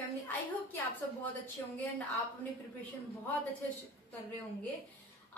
Family. I hope कि आप सब बहुत अच्छे होंगे एंड आप अपनी प्रिपरेशन बहुत अच्छे से कर रहे होंगे।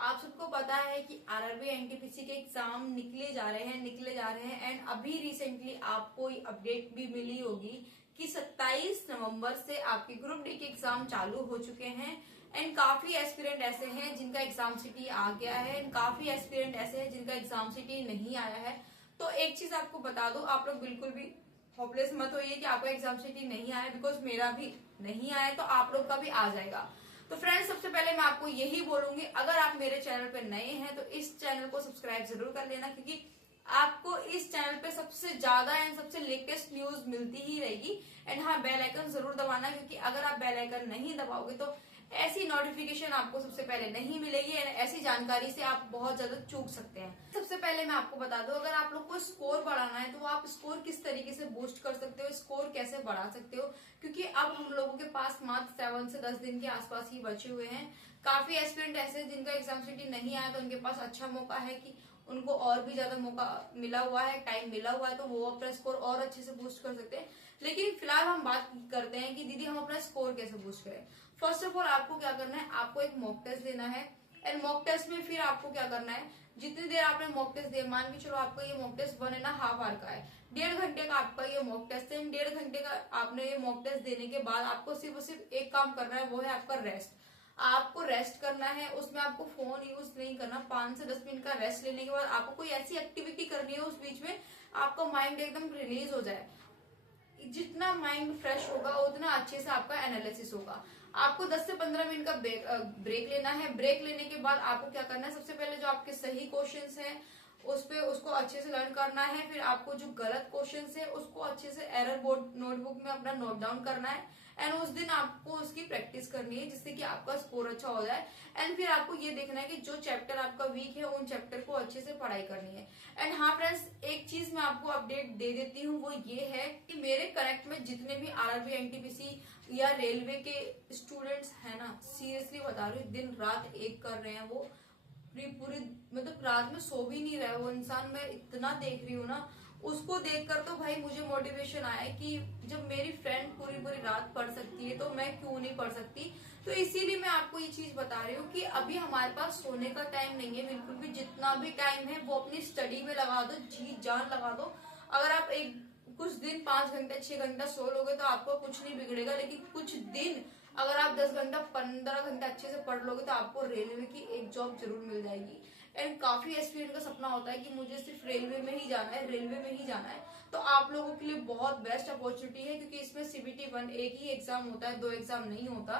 आप सबको पता है कि आरआरबी एनटीपीसी के एग्जाम निकले जा रहे हैं एंड अभी रिसेंटली आपको अपडेट भी मिली होगी कि 27 नवंबर से आपके ग्रुप डी के एग्जाम चालू हो चुके हैं एंड काफी एस्पिरेंट ऐसे हैं जिनका एग्जाम सिटी आ गया है एंड काफी एस्पिरेंट ऐसे हैं जिनका एग्जाम सिटी नहीं आया है। तो एक चीज आपको बता दो, आप लोग बिल्कुल भी होपलेस मत होइए कि आपका एग्जाम सिटी नहीं आया, बिकॉज मेरा भी नहीं आया तो आप लोग का भी आ जाएगा। तो फ्रेंड्स, सबसे पहले मैं आपको यही बोलूंगी, अगर आप मेरे चैनल पे नए हैं तो इस चैनल को सब्सक्राइब जरूर कर लेना, क्योंकि आपको इस चैनल पे सबसे ज्यादा एंड सबसे लेटेस्ट न्यूज मिलती ही रहेगी। एंड हाँ, बेल आइकन जरूर दबाना, क्योंकि अगर आप बेल आइकन नहीं दबाओगे तो ऐसी नोटिफिकेशन आपको सबसे पहले नहीं मिलेगी एंड ऐसी जानकारी से आप बहुत ज्यादा चूक सकते हैं। सबसे पहले मैं आपको बता दूं, अगर आप लोग को स्कोर बढ़ाना है तो आप स्कोर किस तरीके से बूस्ट कर सकते हो, स्कोर कैसे बढ़ा सकते हो, क्योंकि अब हम लोगों के पास मात्र 7 से 10 दिन के आसपास ही बचे हुए हैं। काफी एस्पिरेंट ऐसे जिनका एग्जाम सिटी नहीं आया तो उनके पास अच्छा मौका है कि उनको और भी ज्यादा मौका मिला हुआ है, टाइम मिला हुआ है, तो वो अपना स्कोर और अच्छे से बूस्ट कर सकते हैं। लेकिन फिलहाल हम बात करते हैं कि दीदी हम अपना स्कोर कैसे बूस्ट करें। फर्स्ट ऑफ ऑल आपको क्या करना है, आपको एक मॉक टेस्ट देना है एंड मॉक टेस्ट में फिर आपको क्या करना है, जितनी देर आपने मॉक टेस्ट दिया, मान के चलो आपका ये मॉक टेस्ट 1.5 आवर का है, 1.5 घंटे का आपका ये मॉक टेस्ट है। 1.5 घंटे का आपने ये मॉक टेस्ट देने के बाद आपको सिर्फ और सिर्फ एक काम करना है, वो है आपका रेस्ट। आपको रेस्ट करना है, उसमें आपको फोन यूज नहीं करना। 5 से 10 मिनट का रेस्ट लेने के बाद आपको कोई ऐसी एक्टिविटी करनी है उस बीच में आपका माइंड एकदम रिलीज हो जाए। जितना माइंड फ्रेश होगा उतना अच्छे से आपका एनालिसिस होगा। आपको 10 से 15 मिनट का ब्रेक लेना है। ब्रेक लेने के बाद आपको क्या करना है, सबसे पहले जो आपके सही क्वेश्चंस हैं उसको अच्छे से लर्न करना है। फिर आपको जो गलत क्वेश्चंस है उसको अच्छे से एरर बोर्ड नोटबुक में अपना नोट डाउन करना है एंड उस दिन आपको उसकी प्रैक्टिस करनी है, जिससे कि आपका स्कोर अच्छा हो जाए। एंड फिर आपको ये देखना है कि जो चैप्टर आपका वीक है उन चैप्टर को अच्छे से पढ़ाई करनी है। एंड हाँ फ्रेंड्स, एक चीज मैं आपको अपडेट दे देती हूँ, वो ये है कि मेरे कनेक्ट में जितने भी आरआरबी एनटीपीसी या रेलवे के स्टूडेंट्स है ना, सीरियसली बता रही हूँ, दिन रात एक कर रहे हैं। वो पूरी मतलब रात में सो भी नहीं रहे वो इंसान। मैं इतना देख रही हूँ ना, उसको देखकर तो भाई मुझे मोटिवेशन आया कि जब मेरी फ्रेंड पूरी रात पढ़ सकती है तो मैं क्यों नहीं पढ़ सकती। तो इसीलिए मैं आपको ये चीज बता रही हूँ कि अभी हमारे पास सोने का टाइम नहीं है बिल्कुल भी। जितना भी टाइम है वो अपनी स्टडी में लगा दो, जी जान लगा दो। अगर आप कुछ दिन 5 घंटा 6 घंटा सो लोगे तो आपको कुछ नहीं बिगड़ेगा, लेकिन कुछ दिन अगर आप 10 घंटा 15 घंटा अच्छे से पढ़ लोगे तो आपको रेलवे की एक जॉब जरूर मिल जाएगी। एंड काफी एस्पिरेंट का सपना होता है कि मुझे सिर्फ रेलवे में ही जाना है, रेलवे में ही जाना है। तो आप लोगों के लिए बहुत बेस्ट अपॉर्चुनिटी है, क्योंकि इसमें सीबीटी 1 एक ही एग्जाम होता है, 2 एग्जाम नहीं होता।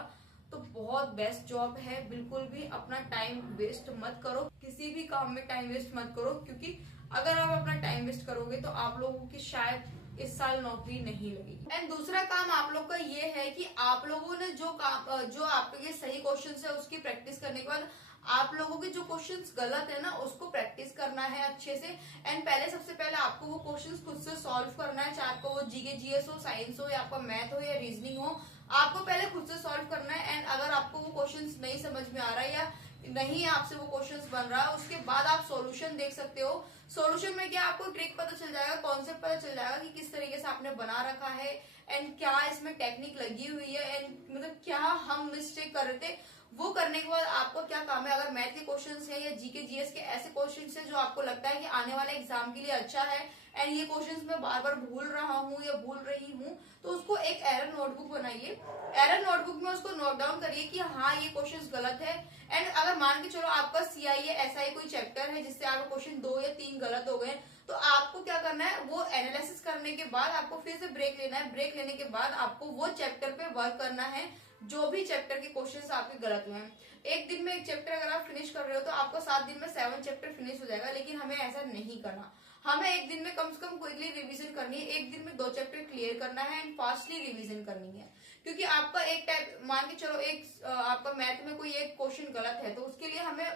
तो बहुत बेस्ट जॉब है। बिल्कुल भी अपना टाइम वेस्ट मत करो, किसी भी काम में टाइम वेस्ट मत करो, क्योंकि अगर आप अपना टाइम वेस्ट करोगे तो आप लोगों की शायद इस साल नौकरी नहीं लगी। एंड दूसरा काम आप लोग का ये है कि आप लोगों ने जो आपके सही क्वेश्चन है उसकी प्रैक्टिस करने के बाद आप लोगों के जो क्वेश्चंस गलत है ना उसको प्रैक्टिस करना है अच्छे से। एंड सबसे पहले आपको वो क्वेश्चंस खुद से सॉल्व करना है, चाहे आपको वो जीके जीएस हो, साइंस हो, या आपका मैथ हो या रीजनिंग हो, आपको पहले खुद से सॉल्व करना है। एंड अगर आपको वो क्वेश्चंस नहीं समझ में आ रहा है या नहीं आपसे वो क्वेश्चंस बन रहा है, उसके बाद आप सॉल्यूशन देख सकते हो। सॉल्यूशन में क्या आपको ट्रिक पता चल जाएगा, कॉन्सेप्ट पता चल जाएगा कि किस तरीके से आपने बना रखा है एंड क्या इसमें टेक्निक लगी हुई है एंड मतलब क्या हम मिस्टेक कर रहे थे। वो करने के बाद आपको क्या काम है, अगर मैथ के क्वेश्चंस है या जीके जीएस के ऐसे क्वेश्चंस है जो आपको लगता है कि आने वाले एग्जाम के लिए अच्छा है एंड ये क्वेश्चंस मैं बार बार भूल रहा हूँ या भूल रही हूँ, तो उसको एक एरर नोटबुक बनाइए। एरर नोटबुक में उसको नोट डाउन करिए कि हाँ ये क्वेश्चंस गलत है। एंड अगर मान के चलो आपका सीआईए एसआई कोई चैप्टर है जिससे आपका क्वेश्चन 2 या 3 गलत हो गए, तो आपको क्या करना है, वो एनालिसिस करने के बाद आपको फिर से ब्रेक लेना है। ब्रेक लेने के बाद आपको वो चैप्टर पे वर्क करना है जो भी चैप्टर के क्वेश्चंस आपके गलत हुए हैं। एक दिन में एक चैप्टर अगर आप फिनिश कर रहे हो तो आपको 7 दिन में 7 चैप्टर फिनिश हो जाएगा, लेकिन हमें ऐसा नहीं करना। हमें एक दिन में कम से कम क्विकली रिवीजन करनी है, एक दिन में 2 चैप्टर क्लियर करना है एंड फास्टली रिवीजन करनी है। क्योंकि आपका एक टाइप मान के चलो आपका मैथ में कोई एक क्वेश्चन गलत है तो उसके लिए हमें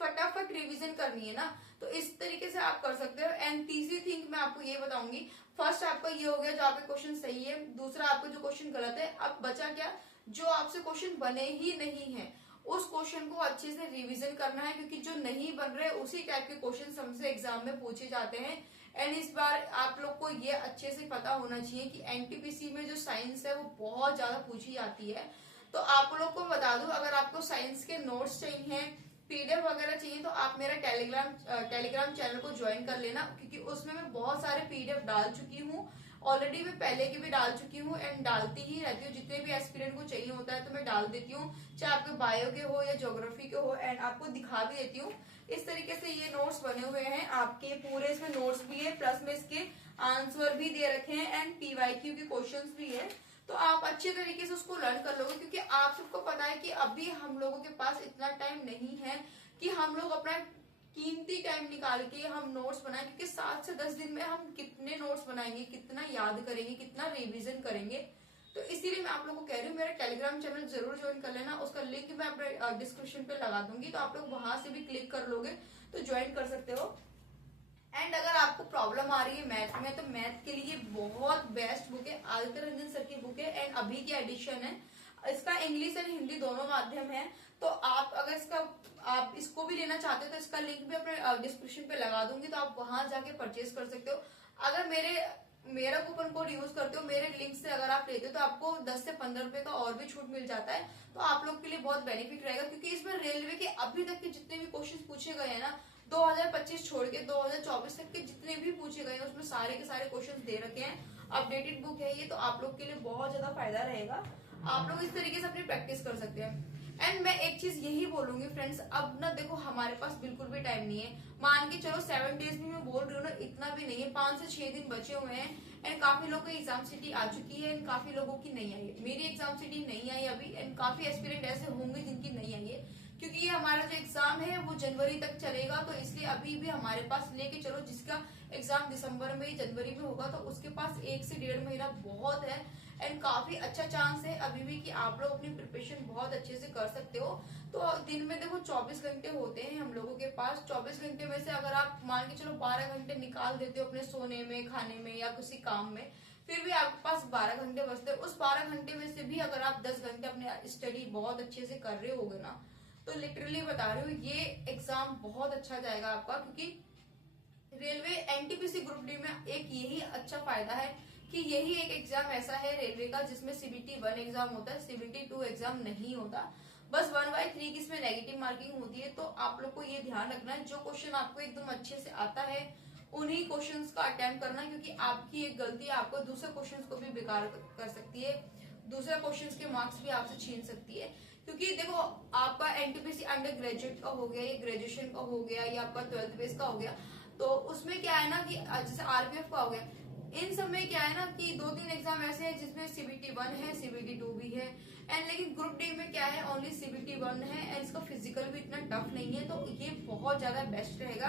फटाफट रिवीजन करनी है ना, तो इस तरीके से आप कर सकते हो। एंड तीसरी थिंग मैं आपको ये बताऊंगी, फर्स्ट आपका ये हो गया जो आपके क्वेश्चन सही है, दूसरा आपका जो क्वेश्चन गलत है। अब बचा क्या, जो आपसे क्वेश्चन बने ही नहीं है उस क्वेश्चन को अच्छे से रिवीजन करना है, क्योंकि जो नहीं बन रहे उसी टाइप के क्वेश्चन हमसे एग्जाम में पूछे जाते हैं एंड इस बार आप लोग को ये अच्छे से पता होना चाहिए कि एनटीपीसी में जो साइंस है वो बहुत ज्यादा पूछी जाती है। तो आप लोग को बता दूं, अगर आपको साइंस के नोट्स चाहिए, पीडीएफ वगैरह चाहिए, तो आप मेरा टेलीग्राम चैनल को ज्वाइन कर लेना, क्योंकि उसमें मैं बहुत सारे पीडीएफ डाल चुकी हूँ ऑलरेडी। मैं पहले की भी डाल चुकी हूँ एंड डालती ही रहती हूँ। जितने भी एस्पिरेंट को चाहिए होता है तो मैं डाल देती हूँ, चाहे आपके बायो के हो या ज्योग्राफी के हो, एंड आपको दिखा भी देती हूँ। इस तरीके से ये नोट्स बने हुए हैं आपके पूरे, इसमें नोट्स भी है, प्लस में इसके आंसर भी दे रखे हैं एंड पीवाईक्यू के क्वेश्चंस भी है। तो आप अच्छे तरीके से उसको लर्न कर लोगे, क्योंकि आप सबको पता है कि अभी हम लोगों के पास इतना टाइम नहीं है कि हम लोग अपना कीमती टाइम निकाल के हम नोट्स बनाएं, क्योंकि 7 से 10 दिन में हम कितने नोट्स बनाएंगे, कितना याद करेंगे, कितना रिवीजन करेंगे। तो इसीलिए मैं आप लोगों को कह रही हूँ मेरा टेलीग्राम चैनल जरूर ज्वाइन कर लेना। उसका लिंक मैं अपने डिस्क्रिप्शन पे लगा दूंगी, तो आप लोग वहां से भी क्लिक कर लोगे तो ज्वाइन कर सकते हो। एंड अगर आपको प्रॉब्लम आ रही है मैथ में, तो मैथ के लिए बहुत बेस्ट बुक है, आदित्य रंजन सर की बुक है एंड अभी की एडिशन है। इसका इंग्लिश एंड हिंदी दोनों माध्यम है। तो आप अगर आप इसको भी लेना चाहते हो तो इसका लिंक भी अपने डिस्क्रिप्शन पे लगा दूंगी, तो आप वहां जाके परचेज कर सकते हो। अगर मेरा कूपन कोड यूज करते हो, मेरे लिंक से अगर आप लेते हो, तो आपको 10 से 15 रुपए का और भी छूट मिल जाता है। तो आप लोग के लिए बहुत बेनिफिट रहेगा, क्योंकि इसमें रेलवे के अभी तक के जितने भी क्वेश्चन पूछे गए हैं ना, 2025 छोड़ के 2024 तक के जितने भी पूछे गए हैं, उसमें सारे के सारे क्वेश्चन दे रखे हैं। अपडेटेड बुक है ये, तो आप लोग के लिए बहुत ज्यादा फायदा रहेगा। आप लोग इस तरीके से अपनी प्रैक्टिस कर सकते हैं। एंड मैं एक चीज यही बोलूंगी फ्रेंड्स, अब ना देखो हमारे पास बिल्कुल भी टाइम नहीं है। मान के चलो 7 डेज भी मैं बोल रही हूँ ना, इतना भी नहीं है, 5 से 6 दिन बचे हुए हैं। एंड काफी लोगों की एग्जाम सिटी आ चुकी है एंड काफी लोगों की नहीं आई है। मेरी एग्जाम सिटी नहीं आई अभी, एंड काफी एस्पिरेंट ऐसे होंगे जिनकी नहीं आई है, क्योंकि ये हमारा जो एग्जाम है वो जनवरी तक चलेगा। तो इसलिए अभी भी हमारे पास लेके चलो, जिसका एग्जाम दिसंबर में, जनवरी में होगा, तो उसके पास 1 से 1.5 महीना बहुत है। एंड काफी अच्छा चांस है अभी भी कि आप लोग अपनी प्रिपरेशन बहुत अच्छे से कर सकते हो। तो दिन में देखो 24 घंटे होते हैं हम लोगों के पास। 24 घंटे में से अगर आप मान के चलो 12 घंटे निकाल देते हो अपने सोने में, खाने में या किसी काम में, फिर भी आपके पास 12 घंटे बचते हैं। उस 12 घंटे में से भी अगर आप 10 घंटे अपने स्टडी बहुत अच्छे से कर रहे होगे ना, तो लिटरली बता रही हूँ ये एग्जाम बहुत अच्छा जाएगा आपका। क्योंकि रेलवे एनटीपीसी ग्रुप डी में एक यही अच्छा फायदा है कि यही एक एग्जाम ऐसा है रेलवे का जिसमें सीबीटी 1 एग्जाम होता है, सीबीटी 2 एग्जाम नहीं होता। बस 1/3 की इसमें नेगेटिव मार्किंग होती है। तो आप लोग को ये ध्यान रखना है, जो क्वेश्चन आपको एकदम अच्छे से आता है उन्हीं क्वेश्चंस का अटेम्प्ट करना, क्योंकि आपकी एक गलती आपको दूसरे क्वेश्चंस को भी बेकार कर सकती है, दूसरे क्वेश्चंस के मार्क्स भी आपसे छीन सकती है। क्योंकि देखो आपका एनटीपीसी अंडर ग्रेजुएट का हो गया, या ग्रेजुएशन का हो गया, या आपका 12th बेस का हो गया, तो उसमें क्या है ना कि जैसे आरपीएफ का हो गया, इन सब में क्या है ना कि 2-3 एग्जाम ऐसे हैं जिसमें सीबीटी 1 है, सीबीटी 2 भी है। एंड लेकिन ग्रुप डी में क्या है, ओनली सीबीटी 1 है एंड इसका फिजिकल भी इतना टफ नहीं है। तो ये बहुत ज्यादा बेस्ट रहेगा।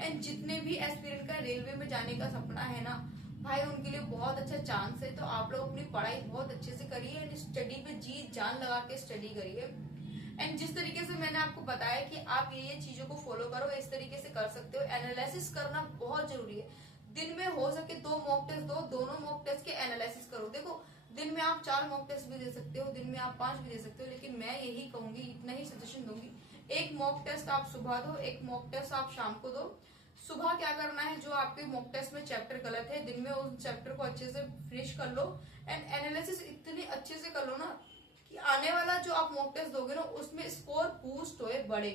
एंड जितने भी एस्पिरेंट का रेलवे में जाने का सपना है ना भाई, उनके लिए बहुत अच्छा चांस है। तो आप लोग अपनी पढ़ाई बहुत अच्छे से करिए एंड स्टडी पे जी जान लगा के स्टडी करिए। एंड जिस तरीके से मैंने आपको बताया कि आप ये चीजों को फॉलो करो, इस तरीके से कर सकते हो। एनालिसिस करना बहुत जरूरी है। दिन में हो सके 2 मॉक टेस्ट दो, दोनों मॉक टेस्ट के एनालिसिस करो। देखो दिन में आप 4 मॉक टेस्ट भी दे सकते हो, दिन में आप 5 भी दे सकते हो, लेकिन मैं यही कहूंगी, इतना ही सजेशन दूंगी, एक मॉक टेस्ट आप सुबह दो, एक मॉक टेस्ट आप शाम को दो। सुबह क्या करना है, जो आपके मॉक टेस्ट में चैप्टर गलत है, दिन में उस चैप्टर को अच्छे से फिनिश कर लो एंड एनालिसिस इतनी अच्छे से कर लो ना कि आने वाला जो आप मॉक टेस्ट दोगे ना उसमें स्कोर बूस्ट होए बढ़े।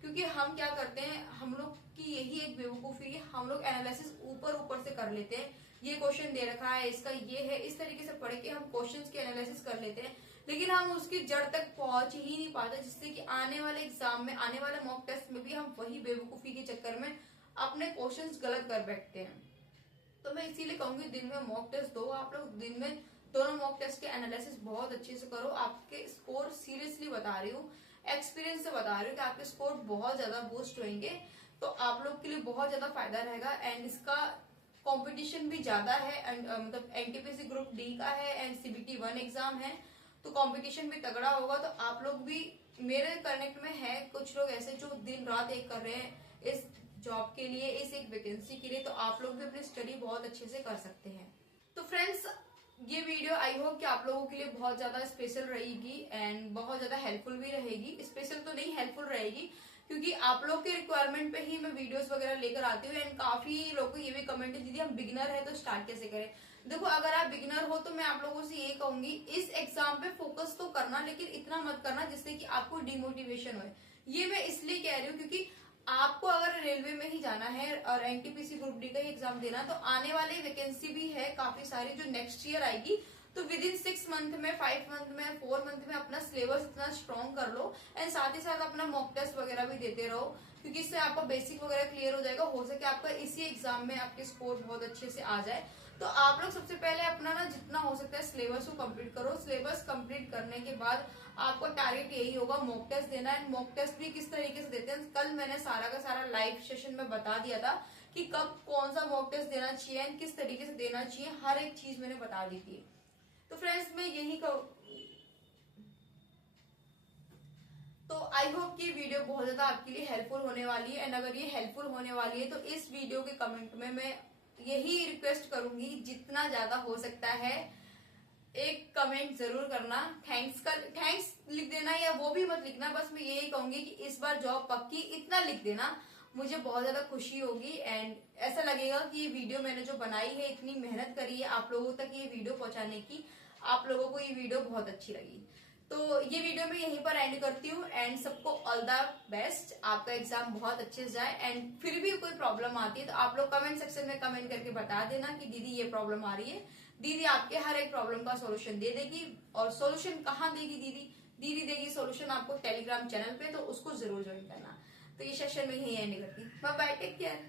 क्योंकि हम क्या करते हैं, हम लोग की यही एक बेवकूफी है, हम लोग एनालिसिस ऊपर से कर लेते हैं। ये क्वेश्चन दे रखा है, इसका ये है, इस तरीके से पढ़ के हम क्वेश्चंस की एनालिसिस कर लेते हैं, लेकिन हम उसकी जड़ तक पहुंच ही नहीं पाते, जिससे कि आने वाले एग्जाम में, आने वाले मॉक टेस्ट में भी हम वही बेवकूफी के चक्कर में अपने क्वेश्चंस गलत कर बैठते हैं। तो मैं इसीलिए कहूंगी दिन में मॉक टेस्ट दो, आप लोग दिन में दोनों मॉक टेस्ट के एनालिसिस बहुत अच्छे से करो। आपके स्कोर सीरियसली बता रही हूँ, एक्सपीरियंस से बता रही हूँ कि आपके स्कोर बहुत ज्यादा बूस्ट होंगे। तो आप लोग के लिए बहुत ज्यादा फायदा रहेगा। एंड इसका कंपटीशन भी ज्यादा है, एंड मतलब एनटीपीसी ग्रुप डी का है एंड सीबीटी 1 एग्जाम है, तो कंपटीशन भी तगड़ा होगा। तो आप लोग भी मेरे कनेक्ट में है कुछ लोग ऐसे जो दिन रात एक कर रहे हैं इस जॉब के लिए, इस एक वैकेंसी के लिए, तो आप लोग भी अपनी स्टडी बहुत अच्छे से कर सकते हैं। तो फ्रेंड्स ये वीडियो आई होप कि आप लोगों के लिए बहुत ज्यादा स्पेशल रहेगी एंड बहुत ज्यादा हेल्पफुल भी रहेगी। स्पेशल तो नहीं, हेल्पफुल रहेगी, क्योंकि आप लोग के रिक्वायरमेंट पे ही मैं वीडियोस वगैरह लेकर आती हूँ। एंड काफी लोगों को ये भी कमेंट है, दीदी हम बिगिनर है तो स्टार्ट कैसे करें। देखो, अगर आप बिगिनर हो तो मैं आप लोगों से ये कहूंगी, इस एग्जाम पे फोकस तो करना, लेकिन इतना मत करना जिससे कि आपको डिमोटिवेशन हो। ये मैं इसलिए कह रही हूँ क्योंकि आपको अगर रेलवे में ही जाना है और एनटीपीसी ग्रुप डी का ही एग्जाम देना, तो आने वाली वैकेंसी भी है काफी सारी जो नेक्स्ट ईयर आएगी। तो विद इन 6 मंथ में, 5 मंथ में, 4 मंथ में अपना सिलेबस इतना स्ट्रॉन्ग कर लो। एंड साथ ही साथ अपना मॉक टेस्ट वगैरह भी देते रहो, क्योंकि इससे आपका बेसिक वगैरह क्लियर हो जाएगा। हो सके आपका इसी एग्जाम में आपके स्कोर बहुत अच्छे से आ जाए। तो आप लोग सबसे पहले अपना ना जितना हो सकता है सिलेबस को कंप्लीट करो। सिलेबस कंप्लीट करने के बाद आपको टारगेट यही होगा मॉक टेस्ट देना है। मॉक टेस्ट भी किस तरीके से देते हैं, कल मैंने सारा का सारा लाइव सेशन में बता दिया था कि कब कौन सा मॉक टेस्ट देना चाहिए एंड किस तरीके से देना चाहिए, हर एक चीज मैंने बता दी थी। तो फ्रेंड्स मैं यही तो आई होप कि वीडियो बहुत ज्यादा आपके लिए हेल्पफुल होने वाली है। एंड अगर ये हेल्पफुल होने वाली है तो इस वीडियो के कमेंट में मैं यही रिक्वेस्ट करूंगी, जितना ज्यादा हो सकता है एक कमेंट जरूर करना। थैंक्स लिख देना, या वो भी मत लिखना, बस मैं यही कहूंगी कि इस बार जॉब पक्की, इतना लिख देना। मुझे बहुत ज्यादा खुशी होगी एंड ऐसा लगेगा कि ये वीडियो मैंने जो बनाई है, इतनी मेहनत करी है आप लोगों तक ये वीडियो पहुंचाने की, आप लोगों को ये वीडियो बहुत अच्छी लगी। तो ये वीडियो मैं यहीं पर एंड करती हूँ एंड सबको ऑल द बेस्ट। आपका एग्जाम बहुत अच्छे से जाए। एंड फिर भी कोई प्रॉब्लम आती है तो आप लोग कमेंट सेक्शन में कमेंट करके बता देना कि दीदी ये प्रॉब्लम आ रही है। दीदी आपके हर एक प्रॉब्लम का सोल्यूशन दे देगी। और सोल्यूशन कहाँ देगी दीदी? दीदी देगी सोल्यूशन आपको टेलीग्राम चैनल पे, तो उसको जरूर ज्वाइन करना। तो ये सेशन में यही एंड करती हूँ। Bye bye, take care.